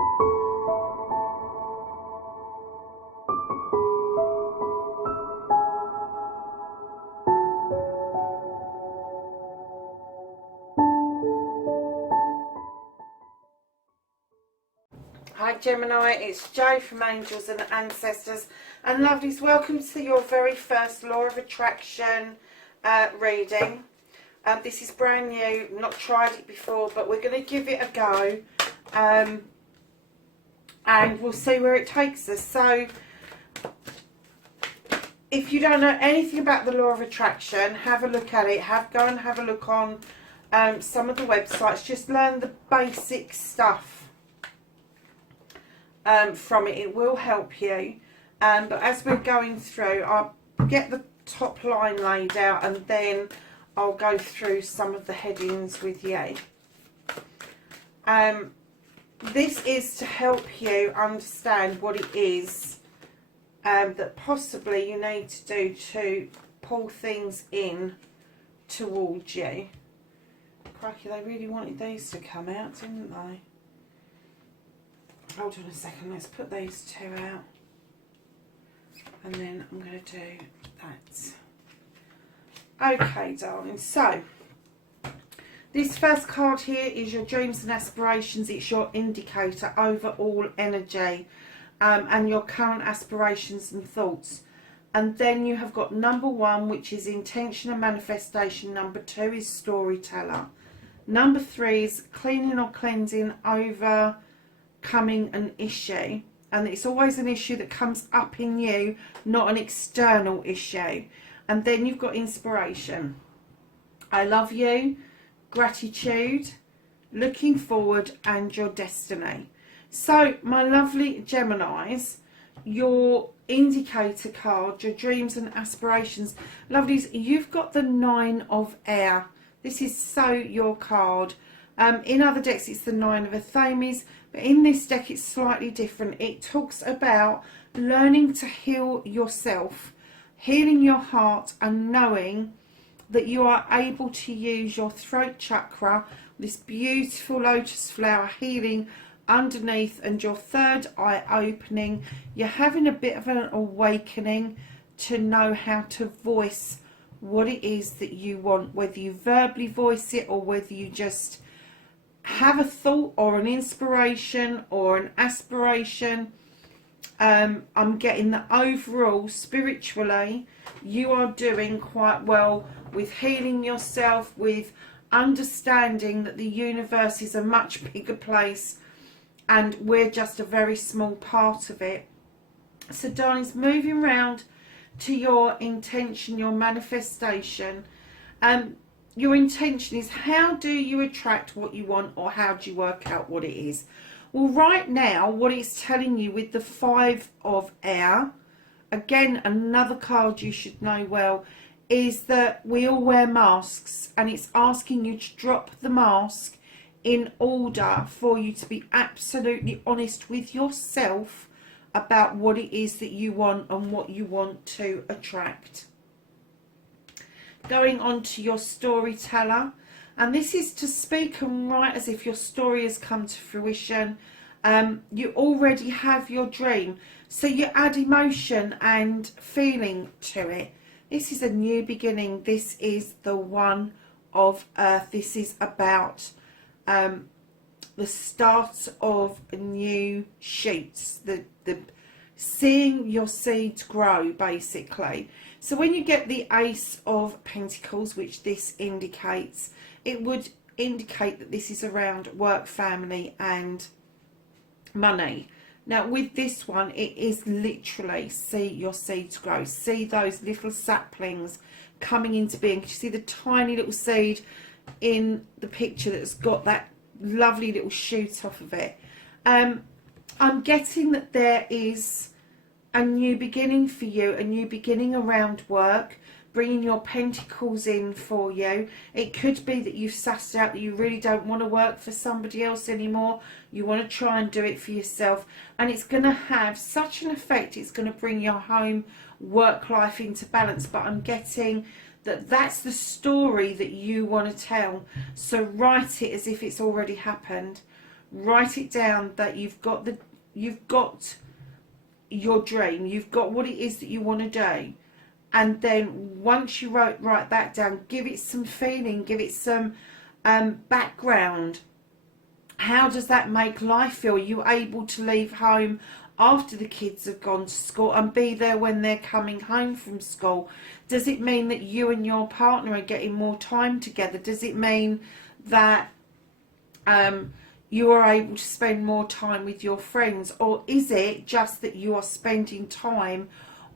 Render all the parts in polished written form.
Hi Gemini, it's Jo from Angels and Ancestors, and lovelies, welcome to your very first Law of Attraction reading. This is brand new, not tried it before, but we're going to give it a go, and we'll see where it takes us. So if you don't know anything about the Law of Attraction, have a look at it. Go and have a look on some of the websites. Just learn the basic stuff from it. It will help you, but as we're going through, I'll get the top line laid out and then I'll go through some of the headings with you. This is to help you understand what it is that possibly you need to do to pull things in towards you. Crikey, they really wanted these to come out, didn't they? Hold on a second, let's put these two out, and then I'm going to do that. Okay, darling, so this first card here is your dreams and aspirations. It's your indicator, overall energy, and your current aspirations and thoughts. And then you have got number 1, which is intention and manifestation. Number 2 is storyteller. Number 3 is cleaning or cleansing, overcoming an issue. And it's always an issue that comes up in you, not an external issue. And then you've got inspiration. I love you, gratitude, looking forward, and your destiny. So my lovely Geminis, your indicator card, your dreams and aspirations, lovelies, you've got the 9 of air. This is so your card. In other decks it's the 9 of Athames, but in this deck it's slightly different. It talks about learning to heal yourself, healing your heart, and knowing that you are able to use your throat chakra, this beautiful lotus flower healing underneath, and your third eye opening. You're having a bit of an awakening to know how to voice what it is that you want, whether you verbally voice it or whether you just have a thought or an inspiration or an aspiration. I'm getting that overall spiritually you are doing quite well with healing yourself, with understanding that the universe is a much bigger place and we're just a very small part of it. So darlings, moving round to your intention, your manifestation. Your intention is, how do you attract what you want, or how do you work out what it is? Well, right now, what it's telling you with the 5 of air, again, another card you should know well, is that we all wear masks, and it's asking you to drop the mask in order for you to be absolutely honest with yourself about what it is that you want and what you want to attract. Going on to your storyteller, and this is to speak and write as if your story has come to fruition. You already have your dream, so you add emotion and feeling to it. This is a new beginning. This is the 1 of earth. This is about the start of new shoots, the seeing your seeds grow, basically. So when you get the Ace of Pentacles, which this indicates, it would indicate that this is around work, family and money. Now with this one, it is literally see your seeds grow, see those little saplings coming into being. You see the tiny little seed in the picture that's got that lovely little shoot off of it. I'm getting that there is a new beginning for you, a new beginning around work, bringing your pentacles in for you. It could be that you've sussed out that you really don't want to work for somebody else anymore. You want to try and do it for yourself, and it's going to have such an effect. It's going to bring your home work life into balance. But I'm getting that that's the story that you want to tell. So write it as if it's already happened. Write it down that you've got your dream, you've got what it is that you want to do. And then once you write that down, give it some feeling, give it some background. How does that make life feel? Are you able to leave home after the kids have gone to school and be there when they're coming home from school? Does it mean that you and your partner are getting more time together? Does it mean that you are able to spend more time with your friends? Or is it just that you are spending time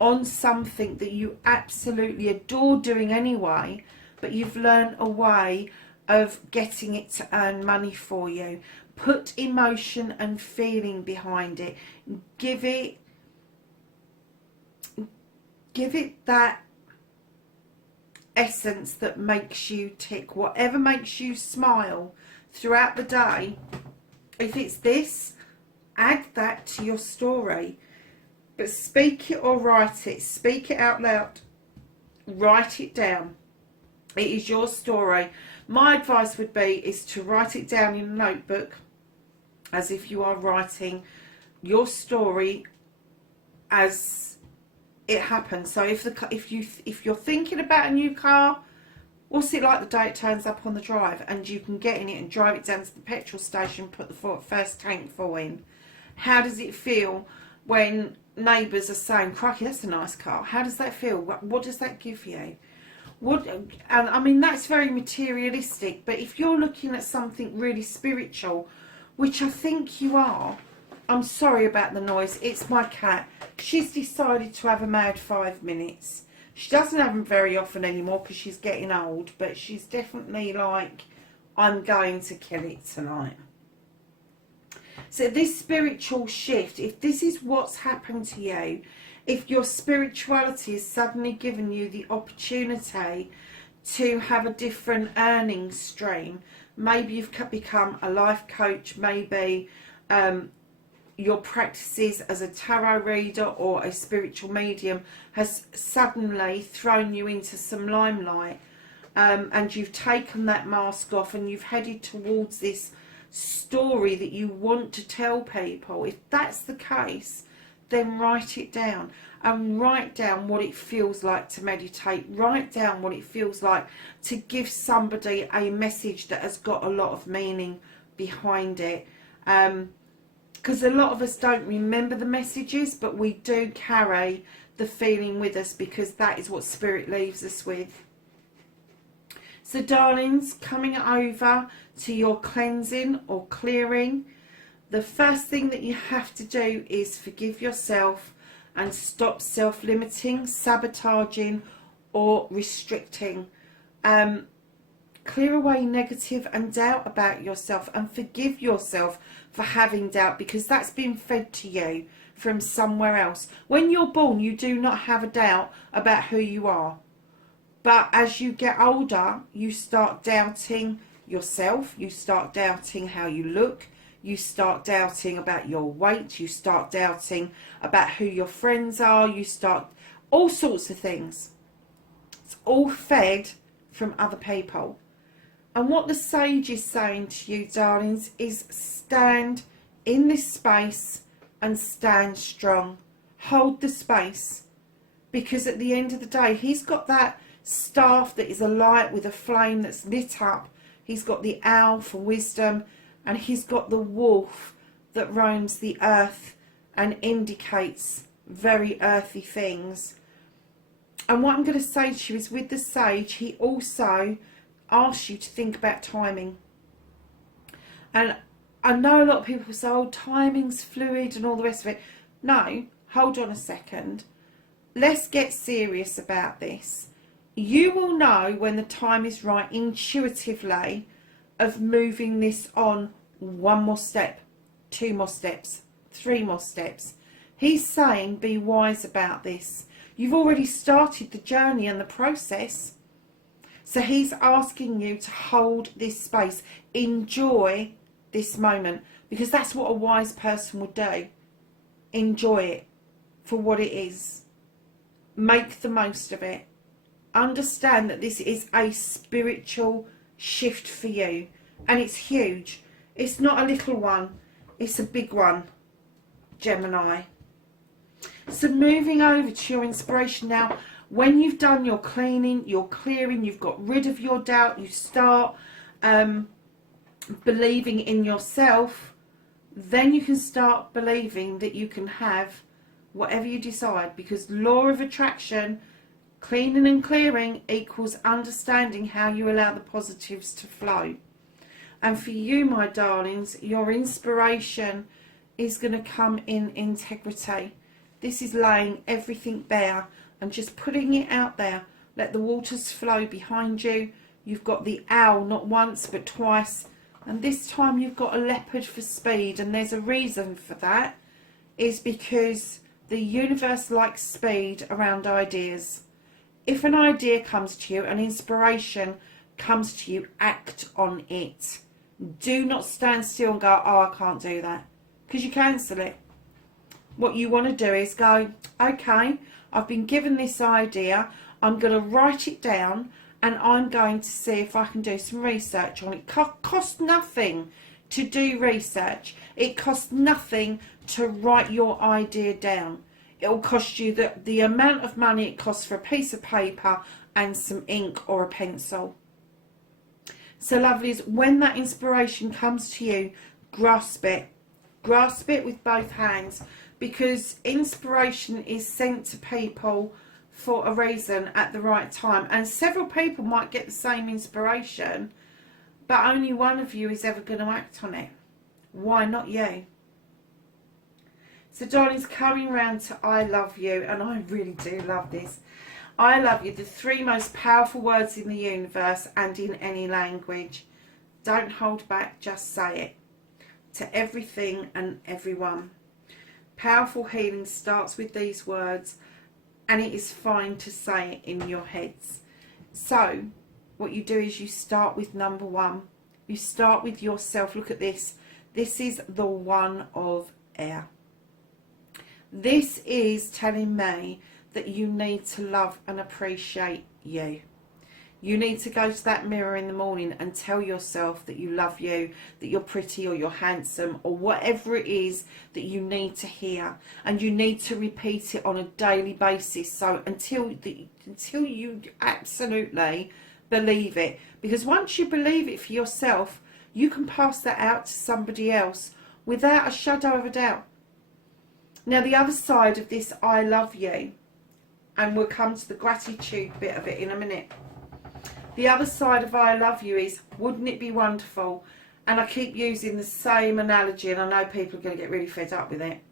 on something that you absolutely adore doing anyway, but you've learned a way of getting it to earn money for you? Put emotion and feeling behind it. Give it that essence that makes you tick. Whatever makes you smile throughout the day, if it's this, add that to your story. But speak it or write it. Speak it out loud. Write it down. It is your story. My advice would be is to write it down in a notebook as if you are writing your story as it happens. So if you're thinking about a new car, what's it like the day it turns up on the drive and you can get in it and drive it down to the petrol station, put the first tank full in? How does it feel when neighbours are saying, crikey, that's a nice car? How does that feel? What does that give you? And I mean, that's very materialistic, but if you're looking at something really spiritual, which I think you are, I'm sorry about the noise, it's my cat. She's decided to have a mad 5 minutes. She doesn't have them very often anymore because she's getting old, but she's definitely like, I'm going to kill it tonight. So this spiritual shift, if this is what's happened to you, if your spirituality has suddenly given you the opportunity to have a different earning stream, maybe you've become a life coach, maybe your practices as a tarot reader or a spiritual medium has suddenly thrown you into some limelight, and you've taken that mask off and you've headed towards this story that you want to tell people. If that's the case, then write it down, and write down what it feels like to meditate. Write down what it feels like to give somebody a message that has got a lot of meaning behind it, because a lot of us don't remember the messages, but we do carry the feeling with us because that is what spirit leaves us with. So darlings, coming over to your cleansing or clearing, the first thing that you have to do is forgive yourself and stop self-limiting, sabotaging or restricting. Clear away negative and doubt about yourself, and forgive yourself for having doubt, because that's been fed to you from somewhere else. When you're born, you do not have a doubt about who you are. But as you get older, you start doubting yourself, you start doubting how you look, you start doubting about your weight, you start doubting about who your friends are, you start all sorts of things. It's all fed from other people. And what the sage is saying to you, darlings, is stand in this space and stand strong. Hold the space, because at the end of the day, he's got that staff that is a light with a flame that's lit up. He's got the owl for wisdom, and he's got the wolf that roams the earth and indicates very earthy things. And what I'm going to say to you is, with the sage, he also asks you to think about timing. And I know a lot of people say, oh, timing's fluid and all the rest of it. No, hold on a second. Let's get serious about this. You will know when the time is right intuitively of moving this on 1 more step, 2 more steps, 3 more steps. He's saying be wise about this. You've already started the journey and the process. So he's asking you to hold this space. Enjoy this moment, because that's what a wise person would do. Enjoy it for what it is. Make the most of it. Understand that this is a spiritual shift for you, and it's huge. It's not a little one, it's a big one, Gemini. So moving over to your inspiration now, when you've done your cleaning, your clearing, you've got rid of your doubt, you start believing in yourself, then you can start believing that you can have whatever you decide, because law of attraction, cleaning and clearing equals understanding how you allow the positives to flow. And for you, my darlings, your inspiration is going to come in integrity. This is laying everything bare and just putting it out there. Let the waters flow behind you. You've got the owl not once but twice, and this time you've got a leopard for speed. And there's a reason for that, is because the universe likes speed around ideas. If an idea comes to you, an inspiration comes to you, act on it. Do not stand still and go, oh, I can't do that, because you cancel it. What you want to do is go, okay, I've been given this idea, I'm going to write it down, and I'm going to see if I can do some research on it. Costs nothing to do research. It costs nothing to write your idea down. It'll cost you the amount of money it costs for a piece of paper and some ink or a pencil. So lovelies, when that inspiration comes to you, grasp it. Grasp it with both hands, because inspiration is sent to people for a reason at the right time. And several people might get the same inspiration, but only one of you is ever going to act on it. Why not you? So darlings, coming round to I love you, and I really do love this. I love you, the three most powerful words in the universe and in any language. Don't hold back, just say it. To everything and everyone. Powerful healing starts with these words, and it is fine to say it in your heads. So what you do is you start with number one. You start with yourself. Look at this. This is the one of air. This is telling me that you need to love and appreciate you. You need to go to that mirror in the morning and tell yourself that you love you, that you're pretty or you're handsome, or whatever it is that you need to hear. And you need to repeat it on a daily basis, so until you absolutely believe it. Because once you believe it for yourself, you can pass that out to somebody else without a shadow of a doubt. Now the other side of this I love you, and we'll come to the gratitude bit of it in a minute. The other side of I love you is, wouldn't it be wonderful? And I keep using the same analogy, and I know people are going to get really fed up with it.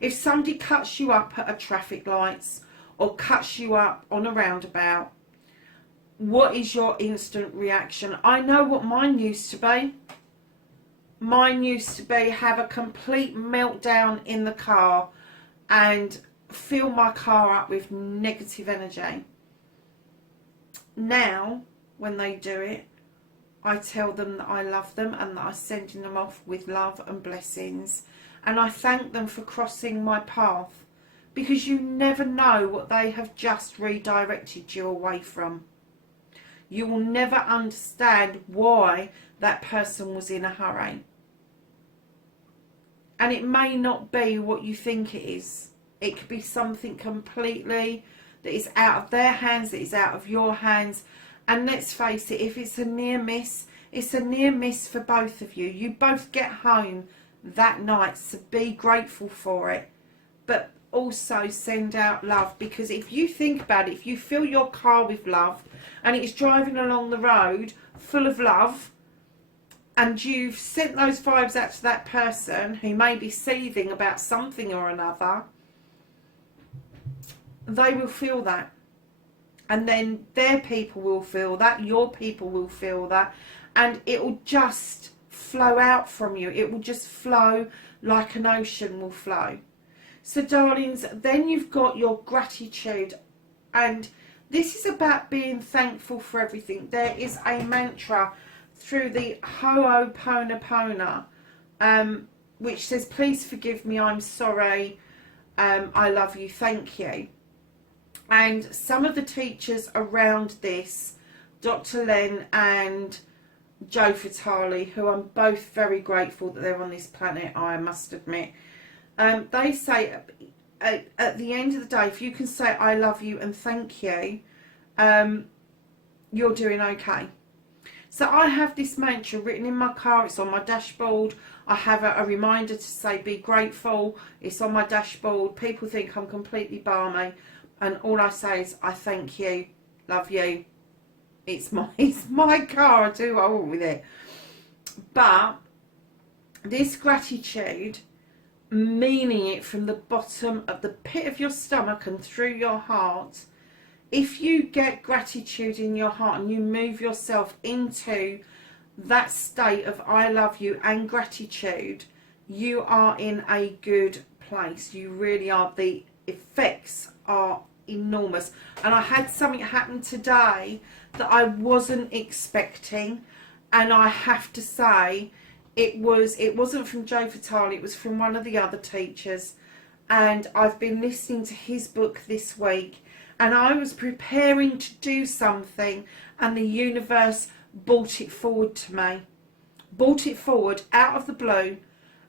If somebody cuts you up at a traffic lights or cuts you up on a roundabout, what is your instant reaction? I know what mine used to be. Mine used to be have a complete meltdown in the car and fill my car up with negative energy. Now, when they do it, I tell them that I love them and that I'm sending them off with love and blessings. And I thank them for crossing my path, because you never know what they have just redirected you away from. You will never understand why that person was in a hurry. And it may not be what you think it is. It could be something completely that is out of their hands, that is out of your hands. And let's face it, if it's a near miss, it's a near miss for both of you. You both get home that night, so be grateful for it. But also send out love, because if you think about it, if you fill your car with love and it's driving along the road full of love, and you've sent those vibes out to that person who may be seething about something or another, they will feel that. And then their people will feel that, your people will feel that, and it will just flow out from you. It will just flow like an ocean will flow. So darlings, then you've got your gratitude, and this is about being thankful for everything. There is a mantra through the Ho'oponopono, which says, please forgive me, I'm sorry, I love you, thank you. And some of the teachers around this, Dr. Len and Joe Vitale, who I'm both very grateful that they're on this planet, I must admit. They say at the end of the day, if you can say I love you and thank you, you're doing okay. So I have this mantra written in my car, it's on my dashboard. I have a reminder to say be grateful, it's on my dashboard. People think I'm completely balmy, and all I say is I thank you, love you. It's my car, I do what I want with it. But this gratitude, meaning it from the bottom of the pit of your stomach and through your heart, if you get gratitude in your heart and you move yourself into that state of I love you and gratitude, you are in a good place. You really are. The effects are enormous. And I had something happen today that I wasn't expecting, and I have to say it wasn't from Joe Vitale, it was from one of the other teachers, and I've been listening to his book this week, and I was preparing to do something and the universe brought it forward to me, brought it forward out of the blue,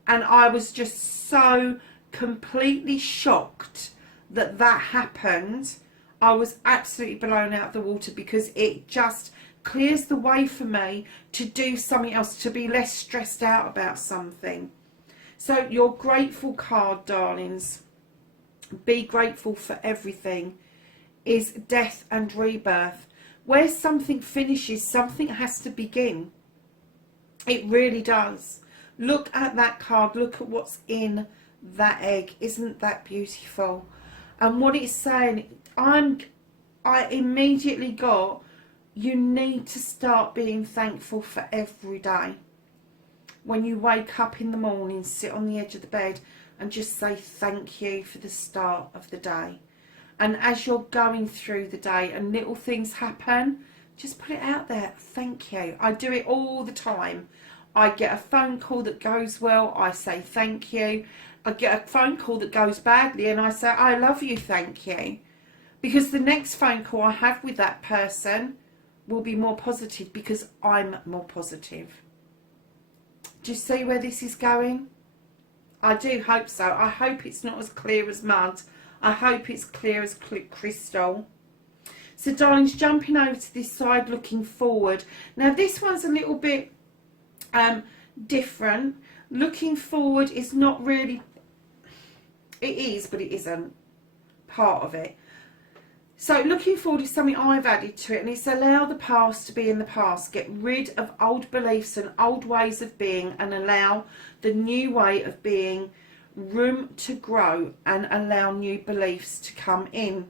and I was just so completely shocked that happened. I was absolutely blown out of the water, because it just clears the way for me to do something else, to be less stressed out about something. So your grateful card, darlings, be grateful for everything, is death and rebirth. Where something finishes, something has to begin. It really does. Look at that card, look at what's in that egg. Isn't that beautiful? And what it's saying, I immediately got, you need to start being thankful for every day. When you wake up in the morning, sit on the edge of the bed and just say thank you for the start of the day. And as you're going through the day and little things happen, just put it out there, thank you. I do it all the time. I get a phone call that goes well, I say thank you. I get a phone call that goes badly and I say I love you, thank you. Because the next phone call I have with that person will be more positive, because I'm more positive. Do you see where this is going? I do hope so. I hope it's not as clear as mud. I hope it's clear as crystal. So darlings, jumping over to this side, looking forward. Now this one's a little bit different. Looking forward is not really, it is, but it isn't part of it. So looking forward is something I've added to it, and it's allow the past to be in the past. Get rid of old beliefs and old ways of being, and allow the new way of being room to grow, and allow new beliefs to come in.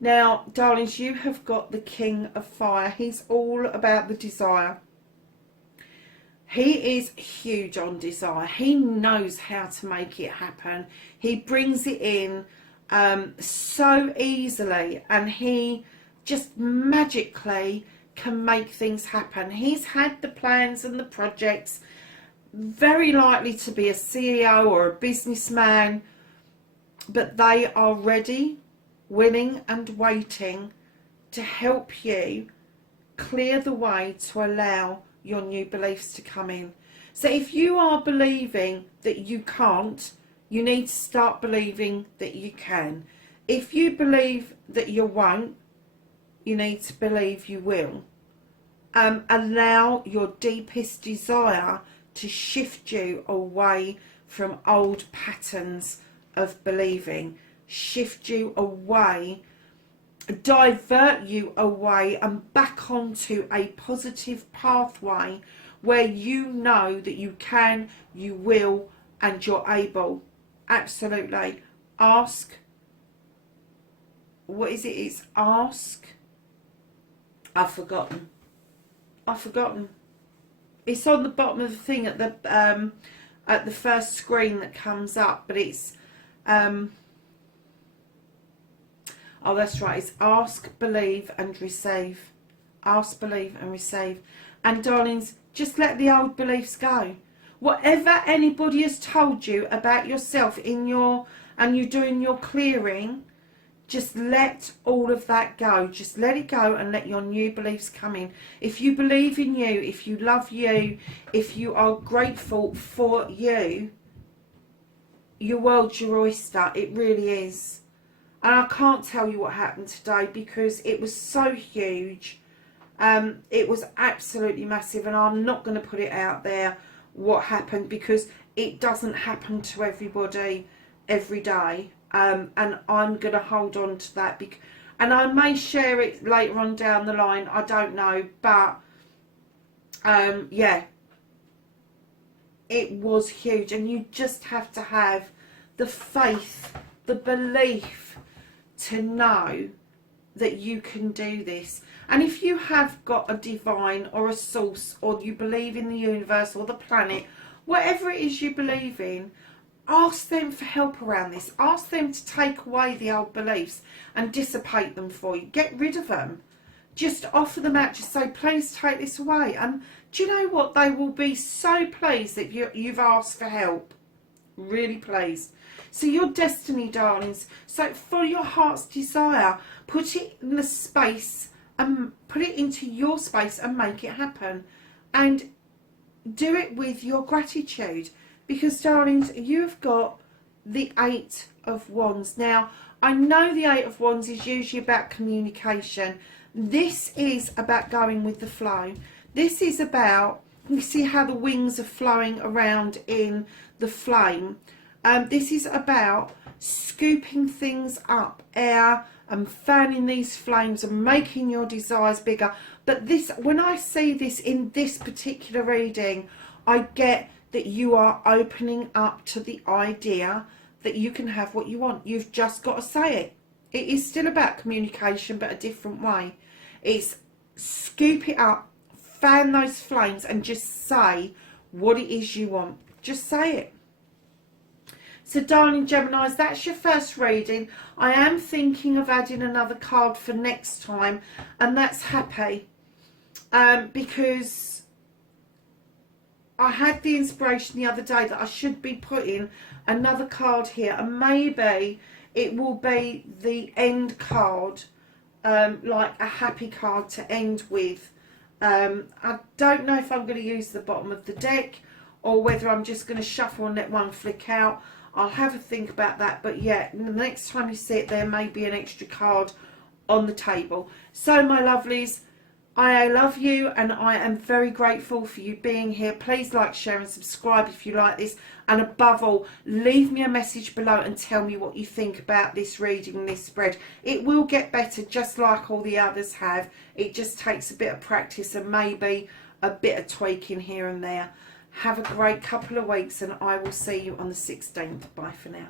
Now, darlings, you have got the King of Fire. He's all about the desire. He is huge on desire. He knows how to make it happen. He brings it in so easily, and he just magically can make things happen. He's had the plans and the projects, very likely to be a CEO or a businessman, but they are ready, willing and waiting to help you clear the way to allow your new beliefs to come in. So if you are believing that you can't, you need to start believing that you can. If you believe that you won't, you need to believe you will. Allow your deepest desire to shift you away from old patterns of believing. Shift you away, divert you away and back onto a positive pathway where you know that you can, you will, and you're able. Absolutely. Ask. What is it? It's ask. I've forgotten. It's on the bottom of the thing at the first screen that comes up, but it's oh, that's right, it's ask, believe and receive. Ask, believe and receive. And darlings, just let the old beliefs go. Whatever anybody has told you about yourself and you're doing your clearing, Just let all of that go. Just let it go and let your new beliefs come in. If you believe in you, if you love you, if you are grateful for you, your world's your oyster. It really is. And I can't tell you what happened today because it was so huge. It was absolutely massive, and I'm not going to put it out there what happened because it doesn't happen to everybody every day. And I'm going to hold on to that, and I may share it later on down the line, I don't know, but yeah, it was huge, and you just have to have the faith, the belief to know that you can do this. And if you have got a divine or a source, or you believe in the universe or the planet, whatever it is you believe in, ask them for help around this. Ask them to take away the old beliefs and dissipate them for you. Get rid of them. Just offer them out. Just say, please take this away. And do you know what? They will be so pleased that you've asked for help. Really pleased. So your destiny, darlings. So follow your heart's desire. Put it in the space and put it into your space and make it happen. And do it with your gratitude. Because, darlings, you've got the Eight of Wands. Now, I know the Eight of Wands is usually about communication. This is about going with the flow. This is about, you see how the wings are flowing around in the flame. This is about scooping things up, air, and fanning these flames and making your desires bigger. But this, when I see this in this particular reading, I get that you are opening up to the idea that you can have what you want. You've just got to say it. It is still about communication, but a different way. It's scoop it up, fan those flames, and just say what it is you want. Just say it. So, darling Geminis, that's your first reading. I am thinking of adding another card for next time, and that's happy. Because I had the inspiration the other day that I should be putting another card here, and maybe it will be the end card, like a happy card to end with. I don't know if I'm going to use the bottom of the deck or whether I'm just going to shuffle and let one flick out. I'll have a think about that, but yeah, the next time you see it, there may be an extra card on the table. So, my lovelies, I love you, and I am very grateful for you being here. Please like, share and subscribe if you like this, and above all, leave me a message below and tell me what you think about this reading, this spread. It will get better, just like all the others have. It just takes a bit of practice and maybe a bit of tweaking here and there. Have a great couple of weeks, and I will see you on the 16th. Bye for now.